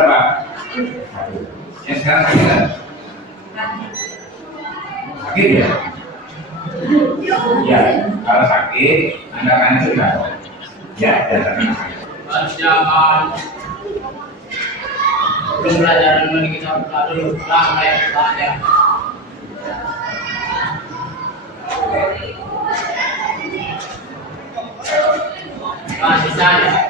Berapa? Satu. Yang sekarang sakit kan? Sakit ya? Ya, kalau sakit, Anda akan sudah. Ya, dan Jangan belum belajar dulu kita buka dulu belajar. Masih saja.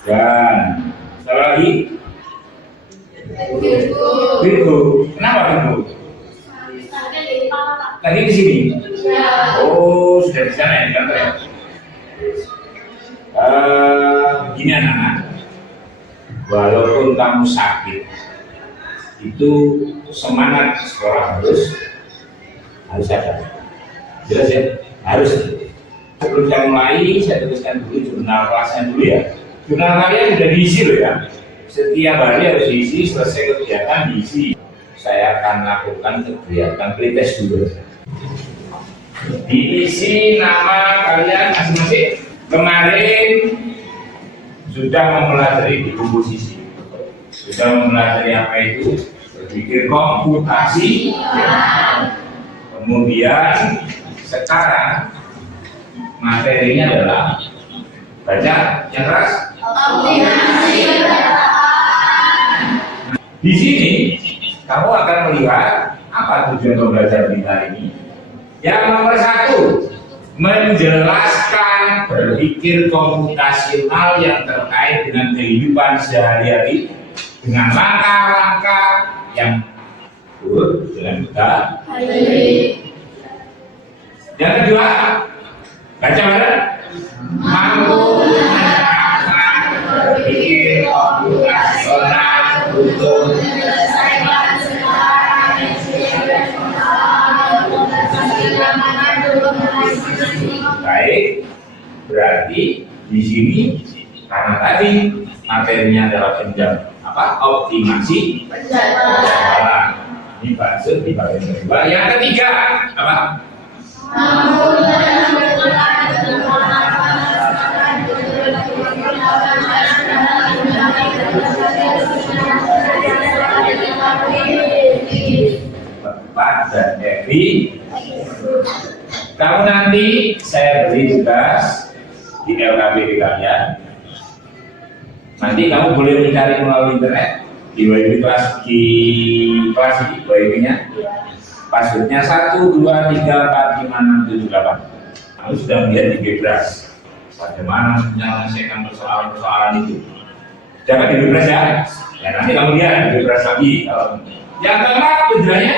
Dan satu lagi. Pintu. Kenapa pintu? Tadi di sini. Oh, sudah di sana ya, di kantor ya. Begini anak-anak, walaupun kamu sakit, itu semangat sekolah harus ada. Jelas ya? Harus. Sebelum saya mulai, saya tuliskan dulu jurnal kelasnya dulu ya. Jurnal kalian sudah diisi loh ya. Setiap hari harus diisi, selesai kegiatan diisi. Saya akan lakukan kegiatan pretest dulu. Diisi nama kalian masing-masing. Kemarin sudah mempelajari di komposisi, sudah mempelajari apa itu berpikir komputasi. Kemudian sekarang materinya adalah baca yang keras. Di sini kamu akan melihat apa tujuan pembelajaran kita ini. Yang nomor satu, menjelaskan berpikir komputasional yang terkait dengan kehidupan sehari-hari dengan langkah-langkah yang turut dengan kita. Yang kedua, baca bareng. Mampu menerapkan berpikir komputasional untuk menyelesaikan segala baik, berarti di sini karena tadi materinya adalah penjam optimasi penjadwalan. Ini maksud di bagian kedua. Yang ketiga apa? Tepat dan Evi. Kamu nanti saya beri tugas di LKPD kalian. Nanti kamu boleh mencari melalui internet di WiFi kelas ini WiFi-nya. Passwordnya 1, 2, 3, 4, 5, 6, 7, 8. Kamu sudah melihat di Gebras bagaimana menyelesaikan persoalan-persoalan itu. Jangan di Gebras ya. Ya nanti kamu lihat di Gebras lagi. Yang keempat tujuannya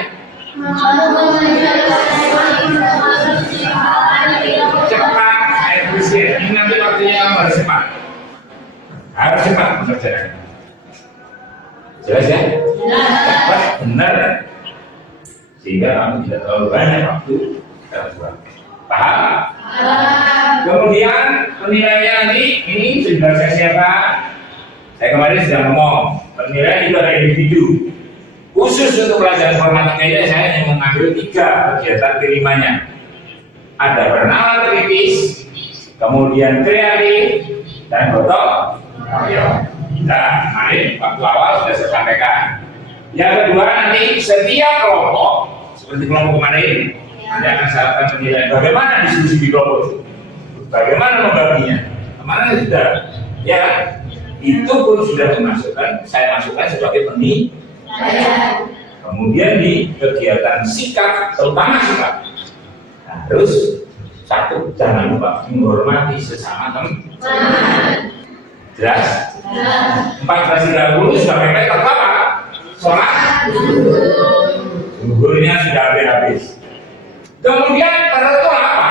cepat, efisien. Ini nanti waktunya kamu harus cepat. Harus cepat mengerjakan. Jelas ya? Cepat, benar. Sehingga kamu tidak terlalu banyak waktu terbuang. Paham? Kemudian penilaiannya nanti ini sudah saya siapkan. Saya kemarin sudah ngomong penilaian itu ada individu. Khusus untuk pelajaran informatika ini saya hanya mengambil 3 kegiatan kelimanya. Ada bernalar kritis, kemudian kreatif, dan gotong royong. Nah, kemarin waktu awal sudah saya sampaikan. Yang kedua nanti setiap kelompok seperti kelompok kemarin nanti akan saya akan menilai bagaimana diskusi di kelompok itu, bagaimana membaginya. Kemarin sudah, ya itu pun sudah saya masukkan sebagai penilaian. Kemudian di kegiatan sikap, terutama sikap, harus satu, jangan lupa menghormati sesama teman. Jelas? 14.30 sudah mepet apa? Sholat zuhurnya sudah habis. Kemudian perut itu apa?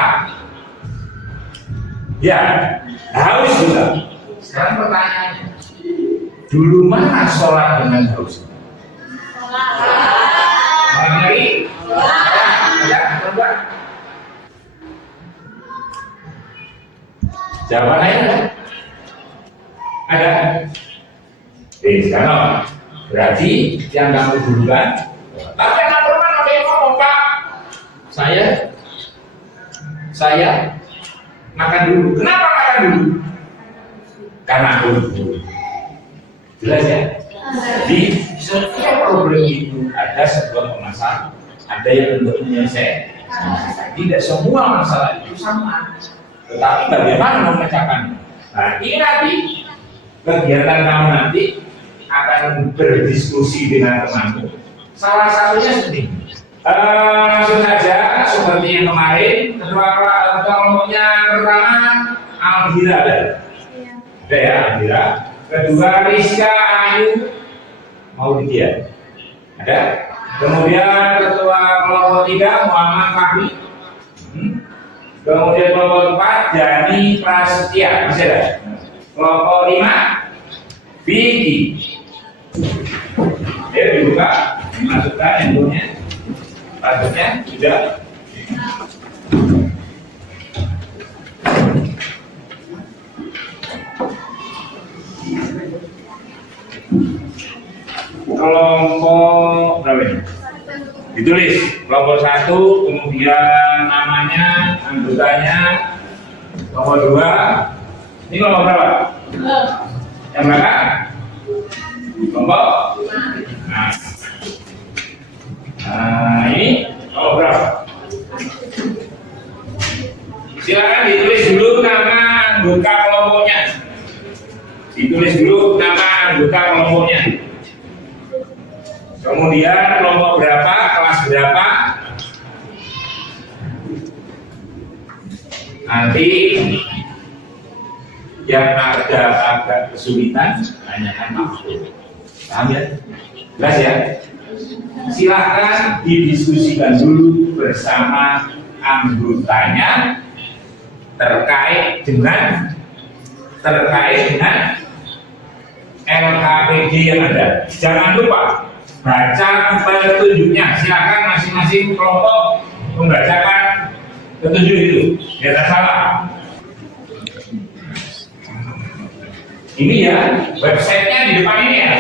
Ya, haus juga. Sekarang pertanyaannya, dulu mana sholat dengan haus? Lagi? Ya, coba. Jawabannya ada. Sekarang berarti yang kamu dulukan. Tapi anak perempuan ada yang ngomong Pak, saya makan dulu. Kenapa makan dulu? Karena aku dulu. Jelas ya? Jadi setiap problem itu ada sebuah permasalahan, ada yang untuk menyelesaikan. Tidak semua masalah itu sama, tetapi bagaimana memecahkan. Nah, ini nanti kegiatan kamu nanti akan berdiskusi dengan temanmu. Salah satunya seperti ini. Langsung saja seperti yang kemarin, ketua kelompoknya pertama Alvira ada. Ada ya Alvira. Kedua Rizka Ayu Maudidya. Ada. Kemudian ketua kelompok 3 Muhammad Fahmi. Kemudian kelompok 4 Jani Prasetya. Masih ada. Kelompok 5 Vicky. Dia dibuka, dimasukkan handphonenya. Passwordnya sudah. Kelompok berapa ini? Ditulis kelompok 1, kemudian namanya, anggotanya. Kelompok 2. Ini kelompok berapa? Yang belakang? Kelompok? Nah, ini kelompok berapa? Silakan ditulis dulu nama anggota kelompoknya. Ditulis dulu nama anggota kelompoknya. Kemudian kelompok berapa, kelas berapa. Nanti yang agak kesulitan tanyakan maksud. Paham ya? Jelas ya? Silakan didiskusikan dulu bersama anggotanya terkait dengan LKPD yang ada. Jangan lupa baca petunjuknya. Silakan masing-masing kelompok membacakan petunjuk itu. Tidak salah. Ini ya websitenya di depan ini ya.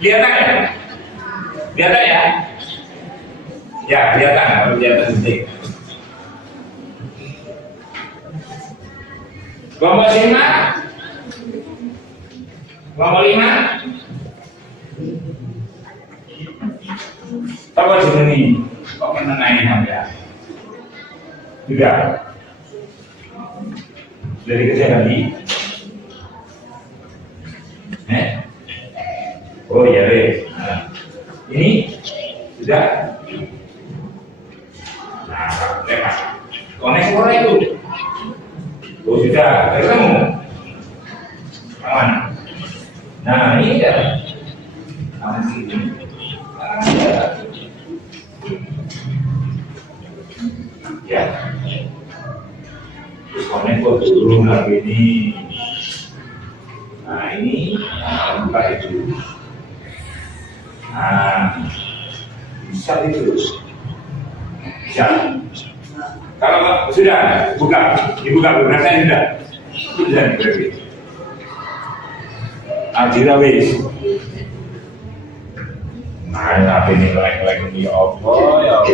Kelihatan ya? Kelihatan ya? Ya kelihatan kalau kelihatan penting. Kelompok 5. Kelompok 5. Tahu jenenge kok menengahin ya? Sudah. Dari kerja lagi. Oh iya deh. Nah, ini sudah. Nah, lepas. Koneksi orang itu. Oh sudah. Ketemu. Aman. Nah ini ya. Ya. Terus koneksi dulu lagi ini. Nah ini buka itu. Nah, bisa itu. Bisa. Kalau sudah dibuka beberapa sudah. Sudah dibuka. Adira wis. Nah, tapi ini like ini apa ya apa.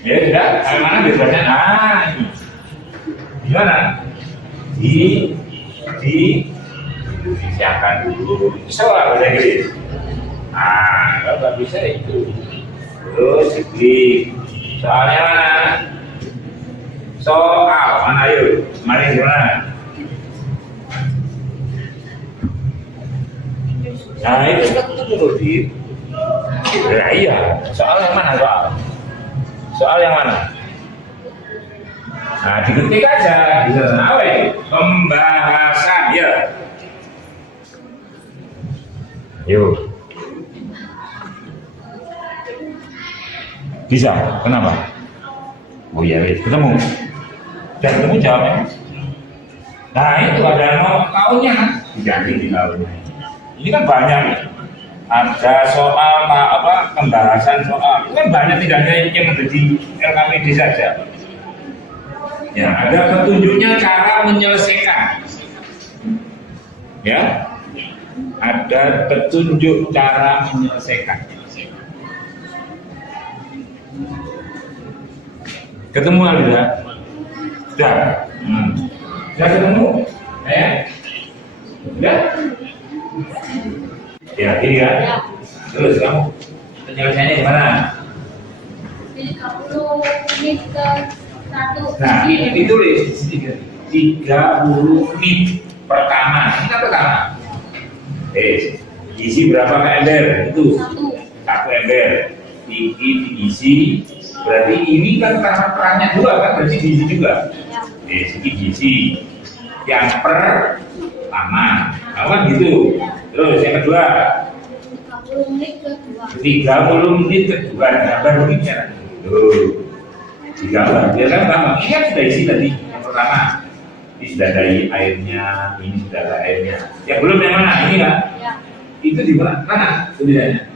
Ya sudah, yang mana biasanya? Nah, ini. Gimana? Disiapkan dulu. Soal bahasa Inggris. Nah, kalau nggak bisa itu. Terus diklik. Soalnya mana? Soal mana yuk? Mari gimana? Nah itu kan dulu di. Ya iya. Soal yang mana soal? Soal yang mana? Nah diketik aja. Bisa apa itu? Pembahasan ya. Yuk. Bisa? Kenapa? Oh iya, ketemu. Dan ketemu jawabnya. Nah itu ada nomor tahunnya. Diganti di tahunnya. Ini kan banyak. Ada soal pembahasan soal. Itu kan banyak, tidak hanya yang ada di LKPD saja. Ya, ada petunjuknya cara menyelesaikan. Ya. Ada petunjuk cara menyelesaikan. Ketemu sudah? Sudah? Sudah ketemu? Ya? Sudah? Ya, gini ya? Terus kamu penyelesaiannya gimana? 30 menit ke 1. Nah, ini ditulis di sini 30 menit pertama. Ini kan pertama. Isi berapa ember? Itu 1 ember. Ini diisi. Berarti ini kan karena perannya 2 kan berarti diisi juga. Ini diisi. Yang pertama. Kan gitu. Terus yang kedua 30 menit ke 2. 30 menit kedua. Gambar begini ya. Tuh. Digambar. Dia kan pertama. Ini kan sudah isi tadi. Yang pertama. Ini sudah dari airnya. Ini sudah ada airnya. Yang belum yang mana? Ini kan? Ya. Itu di mana? Mana tulisannya?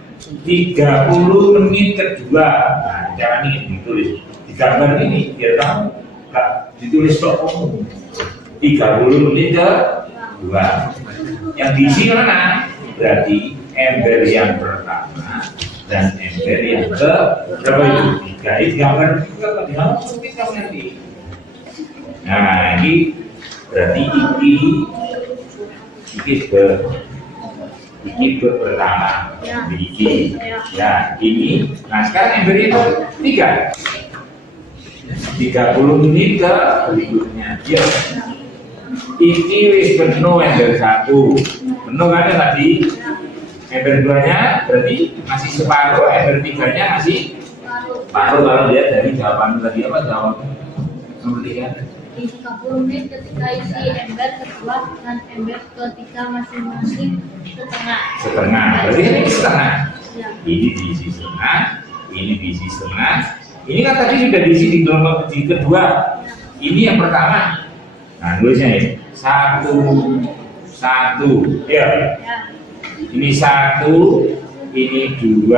30 menit kedua. Nah, cara ini ditulis. Di gambar ini biar kamu nggak ditulis kok. 30 menit kedua. Yang diisi mana? Berarti ember yang pertama dan ember yang ke berapa itu? 3. Ini gambar juga apa? Di mana mungkin kamu nanti? Nah, ini berarti ini pertama. Ini. Ya, ini. Nah, sekarang ember itu 3. 30 menit ke berikutnya. Ya. Ini wis penuh ember 1. Penuh kan ya tadi? Ember 2-nya berarti masih separuh, ember 3-nya masih separuh. Kalau lihat dari jawaban tadi apa jawaban? Nomor 3. Di 30 menit ketika isi ember kedua dan ember ketiga masing-masing setengah. Setengah. Berarti ini setengah. Ya. Ini diisi setengah, ini diisi setengah. Ini kan tadi sudah diisi di kedua. Ini yang pertama. Nah, tulisnya ini 1. Ya. Ya. Ini 1, ini 2,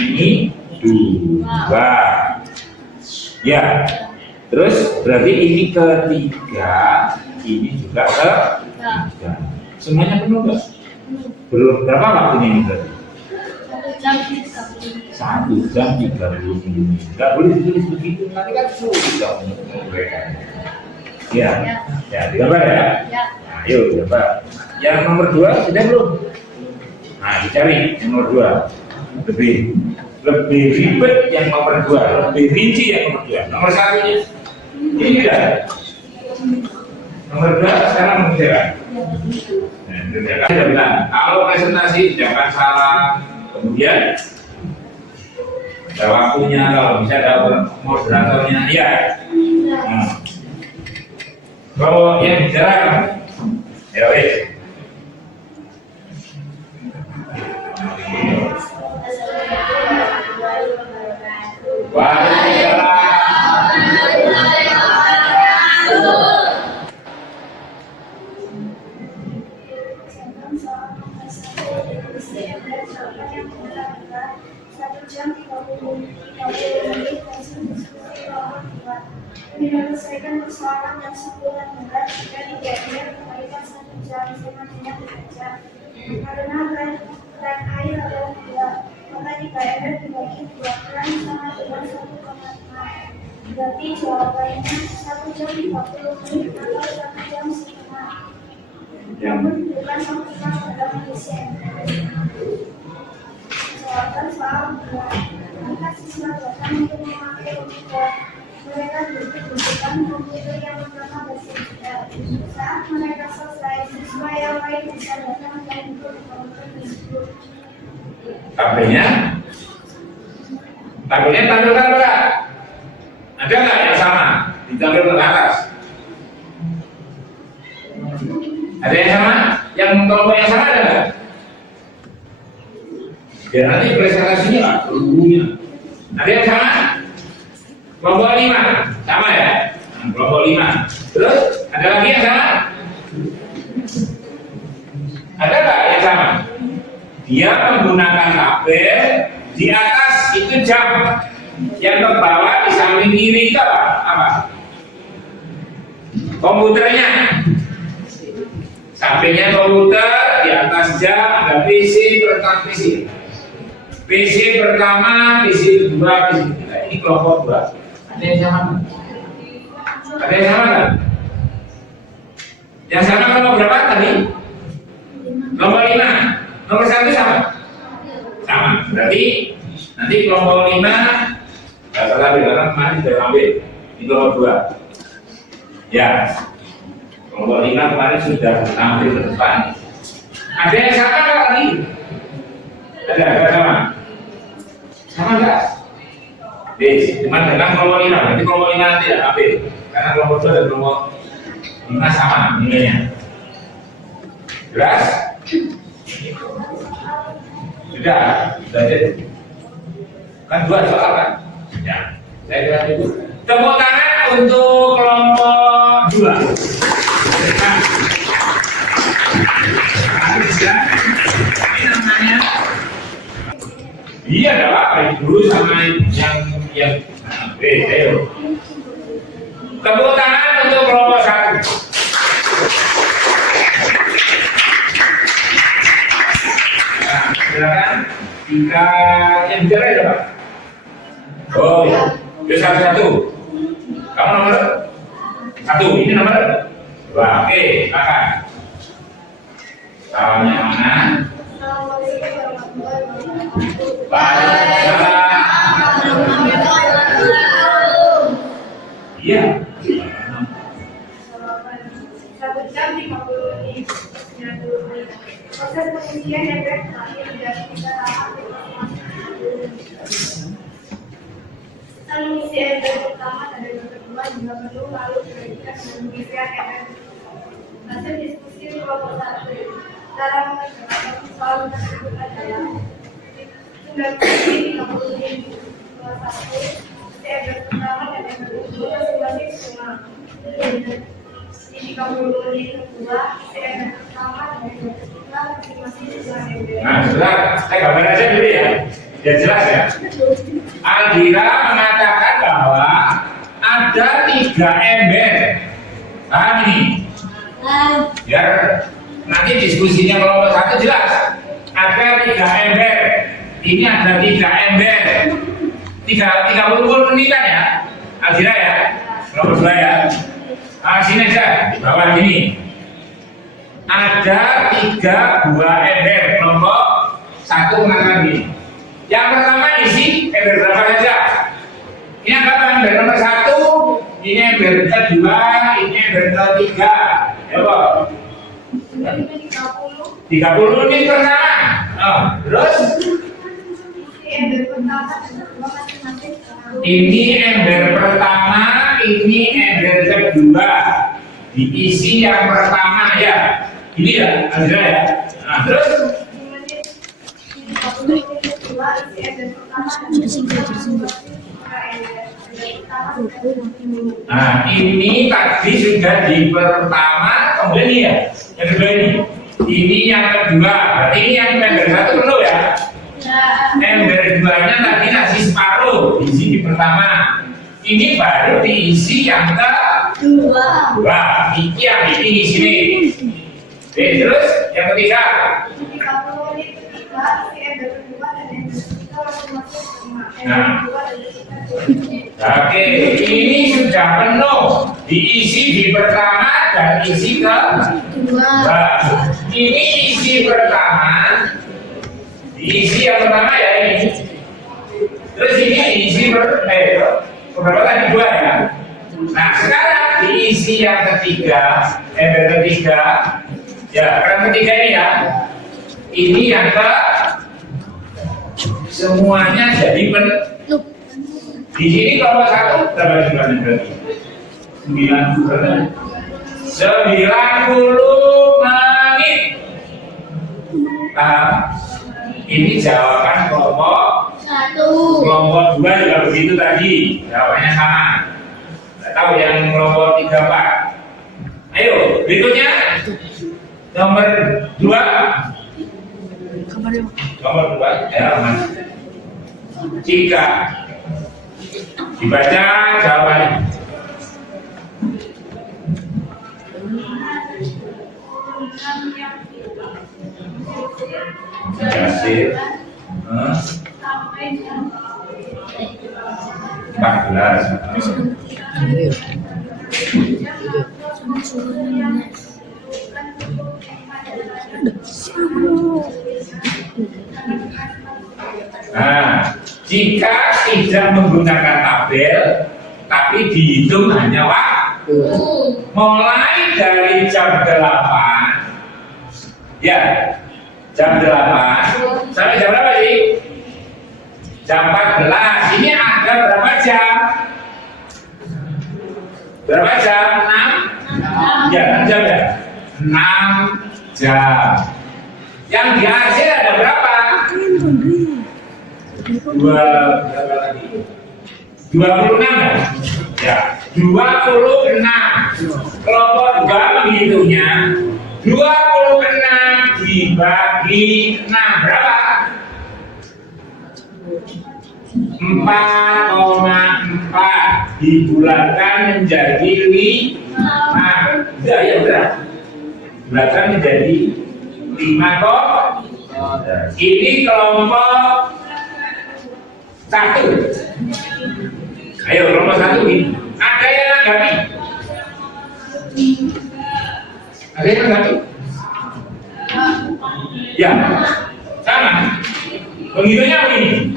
ini 2. Ya. Terus berarti ini ketiga, ini juga ketiga. Semuanya penuh nggak? Belum. Berapa waktunya ini berarti? 1 jam 30 menit. 1 jam 30 menit. Nggak boleh ditulis begitu, nanti kan sulit kamu mereka. Ya, ya, digambar ya. Ya. Nah, yuk digambar. Yang nomor 2 sudah belum? Nah, dicari yang nomor 2. Lebih ribet yang nomor 2, lebih rinci yang nomor 2. Nomor 1-nya ini sudah. Nomor 2 sekarang mengerjakan. Nah, mengerjakan sudah bilang. Kalau presentasi jangan salah. Kemudian ada waktunya, kalau bisa ada moderatornya. Iya. Nah. Kalau yang bicara kan, ya wes. Menyelesaikan persoalan dan sebulan berat jika dijamin kembalikan 1 jam sama dengan 3 jam. Karena tren air adalah 2, maka jika ember dibagi 2 tren sama dengan 1,5. Berarti jawabannya 1 jam 30 menit atau 1 jam setengah. Namun bukan optimal dalam mengisi ember. Jawaban soal 2. Maka siswa datang untuk memakai komputer. Mereka duduk-dudukan komputer yang pertama bersedia. Saat mereka selesai, siswa yang lain bisa datang dan duduk di komputer tersebut. Tabelnya tampilkan enggak? Ada nggak yang sama? Ditampilkan ke atas. Ada yang sama? Yang kelompok yang sama ada nggak? Biar nanti presentasinya nggak berhubungnya. Ada yang sama? Kelompok 5 sama ya? Kelompok 5. Terus ada lagi yang sama? Ada nggak yang sama? Dia menggunakan tabel di atas itu jam, yang ke bawah di samping kiri itu apa? Komputernya. Sampingnya komputer, di atas jam ada PC, pertama PC. PC pertama, PC kedua, PC ketiga. Ini kelompok 2. Ada yang sama? Ada yang sama nggak? Yang sama kelompok berapa tadi? Kelompok 5. Nomor 1 sama? Sama. Berarti nanti kelompok 5 salah bilang kemarin sudah ambil di kelompok 2. Ya. Kelompok 5 kemarin sudah ambil ke depan. Ada yang sama nggak tadi? Ada sama? Sama nggak? Cuma dengan kelompok 5, nanti kelompok 5 nanti tidak ambil karena kelompok 2 dan kelompok 5 sama nilainya. Jelas? Sudah jadi. Kan 2 soal kan? Ya, saya kira itu. Tepuk tangan untuk kelompok 2. Nah, ini namanya. Iya, ada apa? Dulu sama yang ayo. Tepuk tangan untuk kelompok 1. Nah, silakan. Jika yang bicara ya, Pak. Oh, itu satu-satu. Kamu nomor 1. Ini nomor 2. Oke, silakan. Salamnya mana? Iya. 1 jam 50 menit. Proses pengisian ember terakhir dari 3 tahap. Setelah mengisi ember pertama dan ember kedua juga perlu lalu dilanjutkan dengan pengisian ember. Hasil diskusi kelompok 1. Cara mengerjakan soal tersebut adalah 30 menit kelas 1. Ember pertama dan ember kedua masing-masing setengah. Ini 30 menit kedua, ember pertama dan ember ketiga masing-masing setengah ember. Nah, sebentar, saya gambar aja dulu ya, biar jelas ya. Aldira mengatakan bahwa ada 3 ember. Paham ini? Biar nanti diskusinya kelompok 1 jelas. Ada 3 ember. Ini ada 3 ember. 30 menit kan ya? Aldira ya? Kelompok 2 ya? Nah, sini aja, di bawah ini. Ada 3 buah ember. Kelompok 1 mengatakan ini. Yang pertama isi ember berapa saja? Ini apa? Ember nomor 1, ini ember kedua, ini ember ketiga. Ya, Pak. 30 menit pertama. Oh, terus? Ember pertama dan kedua masing-masing setengah. Ini ember pertama, ini ember kedua. Diisi yang pertama ya. Ini ya, Andra ya. Nah, terus? Nah, ini tadi sudah di pertama, kemudian ini ya, yang kedua ini. Ini yang kedua, berarti ini yang ember 1 perlu ya. Ember 2-nya tadi nasi separuh, diisi di pertama. Ini baru diisi yang kedua. Ini yang ini di sini. Oke, terus yang ketiga. 30 menit ketiga, isi ember kedua dan ember ketiga masing-masing setengah. Nah. Oke, ini sudah penuh. Diisi di pertama dan isi kedua. Ini isi pertama. Diisi yang pertama ya ini. Terus ini diisi berapa tadi 2 ya. Nah, sekarang diisi yang ketiga, ember ketiga. Ya, yang ketiga ini ya. Ini yang ke semuanya jadi penuh. Di sini kalau 1 berapa jumlahnya berarti? 90 menit. Ini jawaban kelompok 1. Kelompok 2 juga begitu tadi. Jawabannya sama. Tidak tahu yang kelompok 3 Pak. Ayo, berikutnya nomor 2. Nomor 2 ya, Mas. Jika dibaca jawabannya. Kasih. Nah, jika tidak menggunakan tabel, tapi dihitung hanya waktu, mulai dari jam 8, ya, jam 8 sampai jam berapa sih? Jam 14. Ini ada berapa jam? Berapa jam? 6? Ya, 6 jam ya? 6 jam. Yang di akhir ada berapa? 26 ya? 26. Kelompok 2 menghitungnya 26 dibagi 6 berapa? 4,4 dibulatkan menjadi 5. Enggak ya berat. Bulatkan menjadi 5 kok. Ini kelompok 1. Ayo kelompok 1 ini. Ada yang anggapi? Ada yang anggapi? Ya, sama. Penghitungnya begini,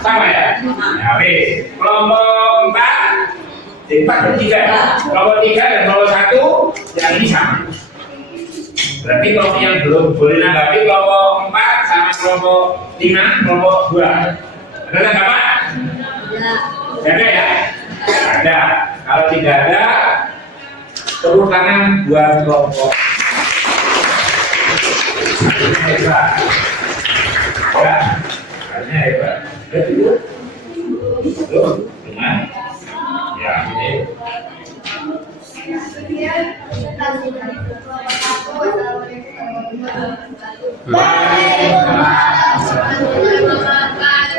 sama ya. Ya, wes. Kelompok 4, 4 dan 3. Kelompok 3 dan kelompok 1 yang ini sama. Berarti kelompok yang belum boleh nanggapi kelompok 4 sama kelompok 5, kelompok 2. Ada tanggapan? Ada ya? Ada. Kalau tidak ada, tepuk tangan buat kelompok. Hebat. Ya, hanya hebat. Betul. Dengan ya ini.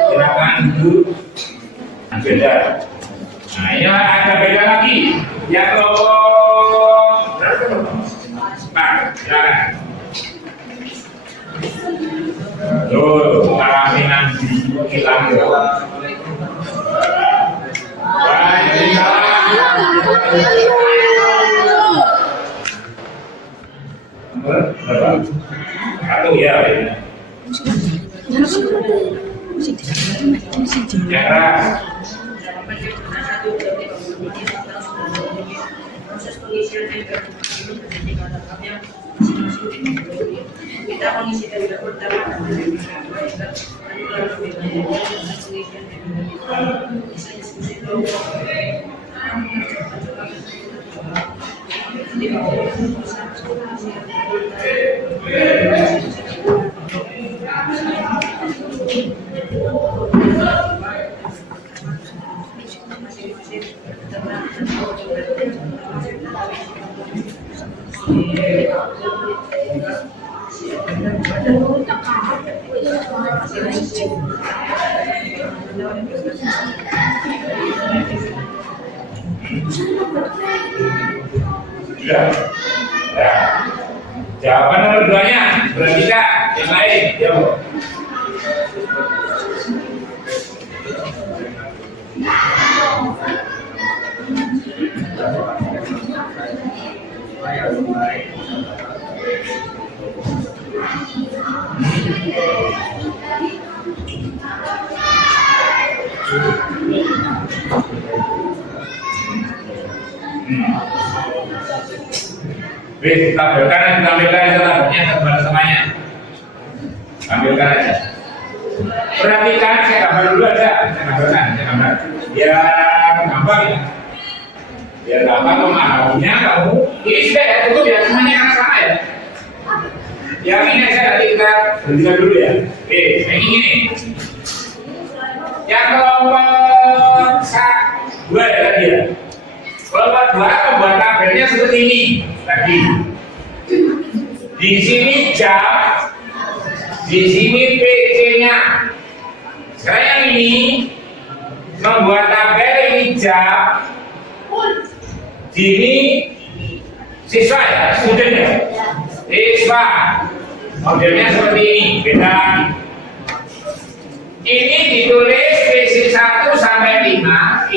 Silakan duduk. Beda. Nah, ini ada beda lagi. Yang kelompok berapa kelompok? Silakan. Tuh, kami nanti hilang ya. Satu ya. Ya keras. Proses pengisian kita mengisi dari pertama Sudah. Ya. Jawaban nomor 2-nya berarti tidak yang lain. Jawab. Wih, tampilkan aja, tampilkan aja tabelnya sebelah samanya. Tampilkan aja. Perhatikan, saya gambar dulu aja. Saya gambar. Biar gampang ya. Biar gampang memahaminya kamu. Ini sudah ya, itu biar semuanya kan sama ya. Yang ini aja nanti kita berhentikan dulu ya. Oke, yang ini. Yang kelompok 2 ya tadi ya. Kelompok 2 membuat tabelnya seperti ini tadi. Di sini jam, di sini PC-nya. Sekarang yang ini membuat tabel ini jam, di ini siswa ya, student ya, siswa. Modelnya seperti ini, beda. Ini ditulis PC 1 sampai 5,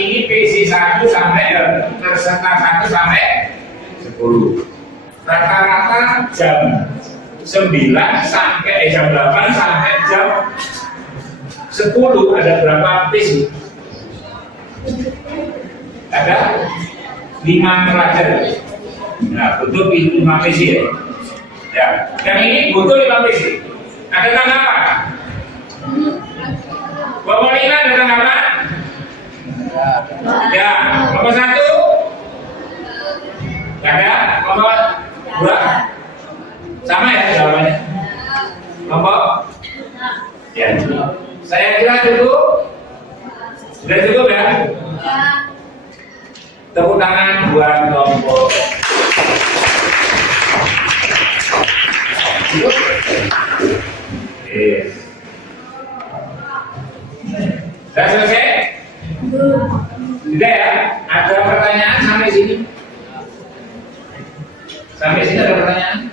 1 sampai terserta 1 sampai 10. Rata-rata jam 9 sampai jam 8 sampai jam 10 ada berapa PC? Ada 5 pelajar. Nah, butuh 5 PC ya. Ya, yang ini butuh 5 PC. Ada tanggapan? Bapak Lina ada tanggapan? Ya, nomor 1? Ada? Nomor 2? Sama ya jawabannya? Nomor? Ya, saya kira cukup. Sudah cukup ya? Tepuk tangan buat kelompok. Yes. Sudah selesai? Tidak ya? Ada pertanyaan sampai sini? Sampai sini ada pertanyaan?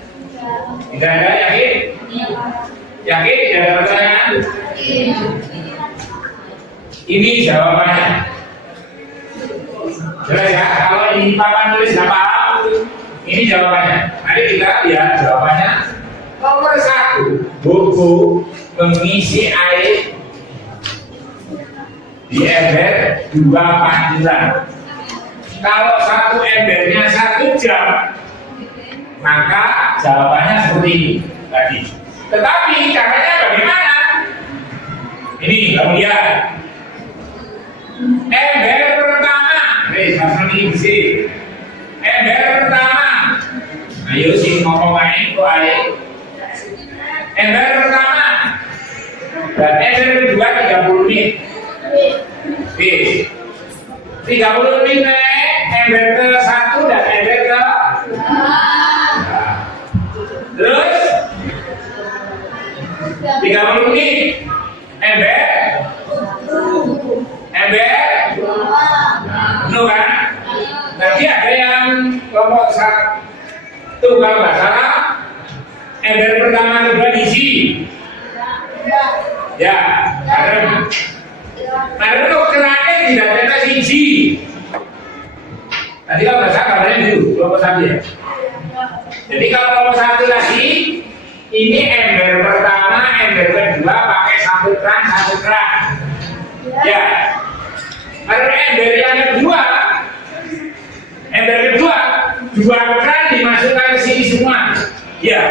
Tidak ada, yakin? Yakin tidak ada pertanyaan? Ini jawabannya. Jelas ya? Kalau ini papan tulis nggak paham, ini jawabannya. Mari kita lihat jawabannya. Nomor 1, buku mengisi air di ember 2 pancuran. Kalau 1 embernya 1 jam, maka jawabannya seperti ini tadi. Tetapi caranya bagaimana? Ini kamu lihat. Ember pertama, sama ini bersih. Ember pertama, ayo sih ngomong main kok air. Ember pertama, dan ember kedua 30 menit. Bis 30 menit ember ke 1 dan ember ke 2. Terus 30 menit ember penuh kan? Nanti ada yang kelompok 1 kalau nggak salah ember pertama kedua diisi ya karena untuk kerannya tidak ada siji. Nanti kalau nggak salah kabarnya dulu kelompok 1 ya. Jadi kalau kelompok 1 lagi ini ember pertama, ember kedua pakai 1 keran ya. Karena ember yang kedua 2 keran dimasukkan ke sini semua ya.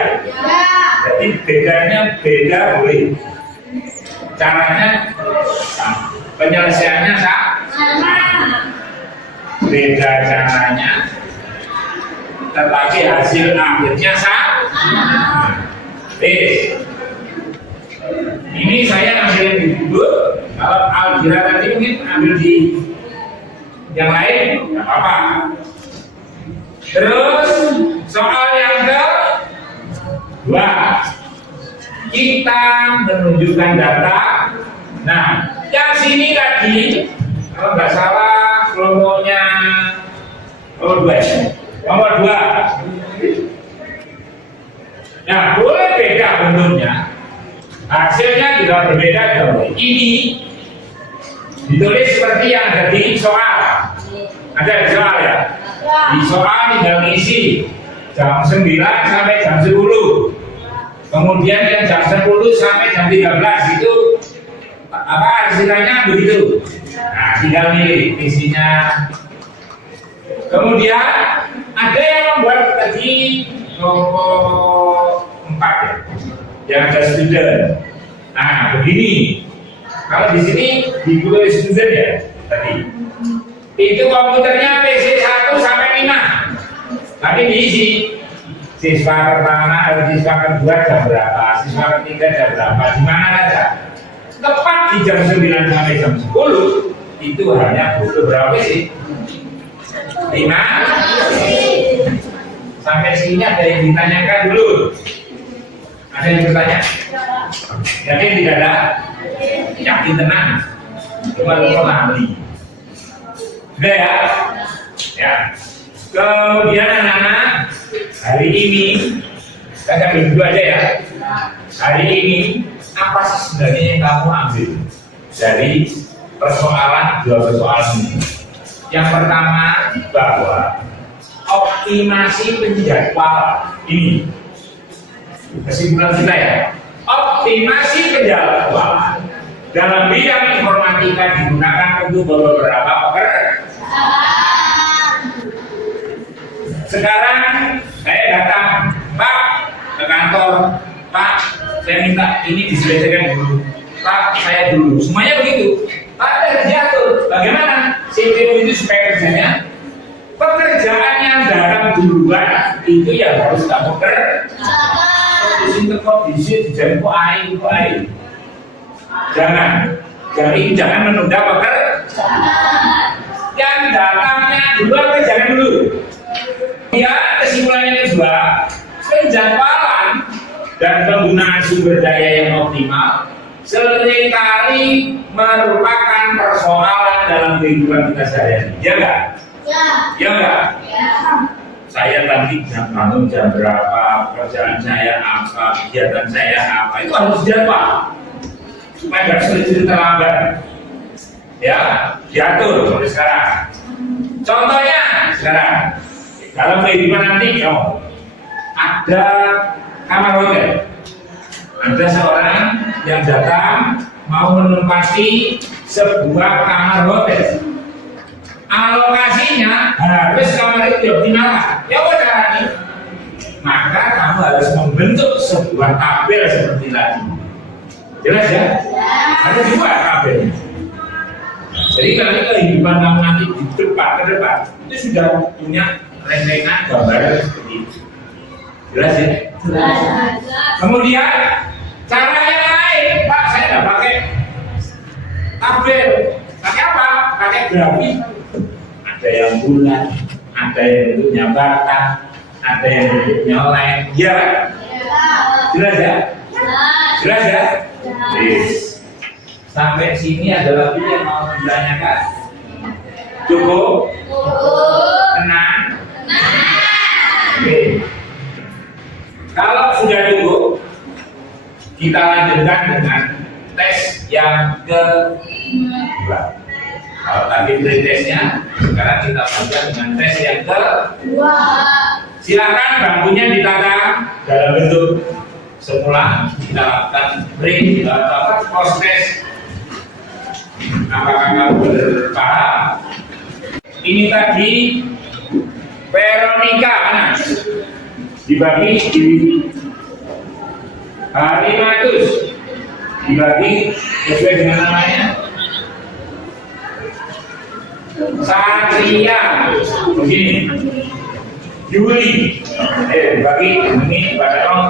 Jadi bedanya beda boleh, caranya penyelesaiannya sama, beda caranya tetapi hasil akhirnya sama. Ini saya ambil di buku. Kalau algebra tadi mungkin ambil di yang lain nggak apa-apa. Terus soal yang kedua, kita menunjukkan data. Nah, yang sini lagi kalau nggak salah kelompoknya nomor 2. Nah, boleh beda bentuknya, hasilnya juga berbeda dong. Ini ditulis seperti yang ada di soal. Ada di soal ya? Di soal tinggal ngisi jam 9 sampai jam 10. Kemudian yang jam 10 sampai jam 13 itu apa istilahnya begitu. Nah, tinggal milih isinya. Kemudian ada yang membuat tadi nomor 4 ya, yang ada student. Nah, begini. Kalau di sini ditulis student ya tadi. Itu komputernya PC 1 sampai 5. Tapi diisi siswa pertama atau siswa kedua jam berapa, siswa ketiga jam berapa, di mana saja. Tepat di jam 9 sampai jam 10 itu hanya butuh berapa sih? 5. Sampai sini ada yang ditanyakan dulu. Ada yang bertanya? Yakin tidak ada? Yakin tenang. Cuma lupa nanti. Sudah ya? Ya. Kemudian anak-anak, hari ini kita ambil dulu aja ya. Hari ini apa sih sebenarnya yang kamu ambil dari persoalan 2 persoalan ini? Yang pertama bahwa optimasi penjadwalan ini kesimpulan kita ya. Optimasi penjadwalan dalam bidang informatika digunakan untuk beberapa pekerjaan. Sekarang saya datang, Pak, ke kantor, Pak, saya minta ini diselesaikan dulu, Pak, saya dulu, semuanya begitu. Pak, ada diatur, bagaimana CPU itu supaya kerjanya? Pekerjaan yang datang duluan itu yang harus kamu kerjakan. Kondisi dijemput air. Jangan menunda pekerjaan. Yang datangnya duluan kerjakan dulu. Ya, kesimpulannya kedua, penjadwalan dan penggunaan sumber daya yang optimal seringkali merupakan persoalan dalam kehidupan kita sehari-hari. Ya enggak? Ya enggak? Saya tadi bangun jam berapa, pekerjaan saya apa, kegiatan saya apa, itu harus dijadwal supaya nggak sulit terlambat. Ya, diatur mulai sekarang. Contohnya sekarang dalam kehidupan nanti ada kamar hotel, ada seorang yang datang mau menempati sebuah kamar hotel. Alokasinya harus kamar itu optimal. Ya apa caranya? Maka kamu harus membentuk sebuah tabel seperti tadi. Jelas ya? Ada dua tabelnya. Jadi kalau kehidupan kamu nanti di depan itu sudah punya rentengan gambaran seperti itu. Jelas ya? Kemudian cara yang lain, Pak, saya tidak pakai tabel. Pakai apa? Pakai grafik. Ada yang bulat, ada yang bentuknya batang, ada yang bentuknya lem. Ya, jelas ya? Jelas ya? Yes. Sampai sini ada lagi yang mau ditanyakan? Cukup? Tenang? Oke. Kalau sudah cukup, kita lanjutkan dengan tes yang kedua. Kalau tadi pretesnya, sekarang kita lanjutkan dengan tes yang kedua. Silakan bangkunya ditata dalam bentuk semula. Kita lakukan proses. Apakah kamu berpaham? Ini tadi Veronica dibagi di Harimatus, dibagi sesuai dengan namanya. Satria, begini, Yuli, bagi ini pada Om.